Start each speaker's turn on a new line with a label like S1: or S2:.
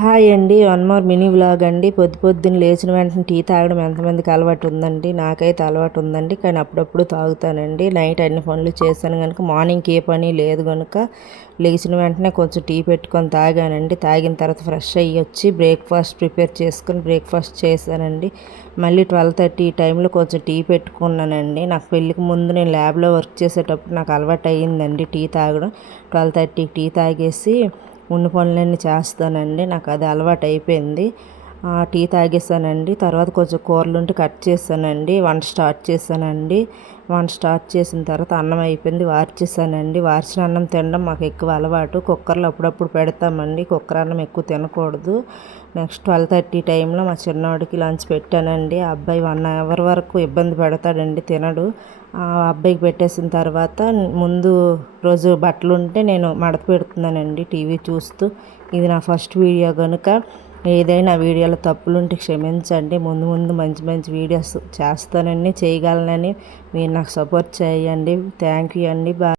S1: Hi అండి one more mini vlog అండి. పొద్దు పొద్దున్న లేచిన వెంటనే టీ తాగడం ఎంతమందికి అలవాటు ఉందండి? నాకైతే అలవాటు ఉందండి కానీ అప్పుడప్పుడు తాగుతానండి. నైట్ అన్ని పనులు చేశాను కనుక మార్నింగ్కి ఏ పని లేదు కనుక లేచిన వెంటనే కొంచెం టీ పెట్టుకొని తాగానండి. తాగిన తర్వాత ఫ్రెష్ అయ్యి వచ్చి బ్రేక్ఫాస్ట్ ప్రిపేర్ చేసుకుని బ్రేక్ఫాస్ట్ చేశానండి. మళ్ళీ ట్వెల్వ్ థర్టీ ఈ టైంలో కొంచెం టీ పెట్టుకున్నానండి. నాకు పెళ్ళికి ముందు నేను ల్యాబ్లో వర్క్ చేసేటప్పుడు నాకు అలవాటు అయ్యిందండి టీ తాగడం. ట్వెల్వ్ థర్టీకి టీ తాగేసి ఉన్న పనులన్నీ చేస్తానండి. నాకు అది అలవాటు అయిపోయింది టీ తాగేసానండి. తర్వాత కొంచెం కూరలు ఉంటే కట్ చేశానండి వంట స్టార్ట్ చేశానండి వంట స్టార్ట్ చేసిన తర్వాత అన్నం అయిపోయింది వార్చేసానండి. వార్చిన అన్నం తినడం మాకు ఎక్కువ అలవాటు. కుక్కర్లో అప్పుడప్పుడు పెడతామండి. కుక్కర్ అన్నం ఎక్కువ తినకూడదు. నెక్స్ట్ ట్వెల్వ్ థర్టీ టైంలో మా చిన్నవాడికి లంచ్ పెట్టానండి. ఆ అబ్బాయి వన్ అవర్ వరకు ఇబ్బంది పెడతాడండి తినడు. ఆ అబ్బాయికి పెట్టేసిన తర్వాత ముందు రోజు బట్టలు ఉంటే నేను మడత పెడుతున్నానండి టీవీ చూస్తూ. ఇది నా ఫస్ట్ వీడియో కనుక ఏదైనా వీడియోలో తప్పులుంటే క్షమించండి. ముందు ముందు మంచి మంచి వీడియోస్ చేస్తానని చేయగలనని మీరు నాకు సపోర్ట్ చేయండి. థ్యాంక్ యూ అండి. బాయ్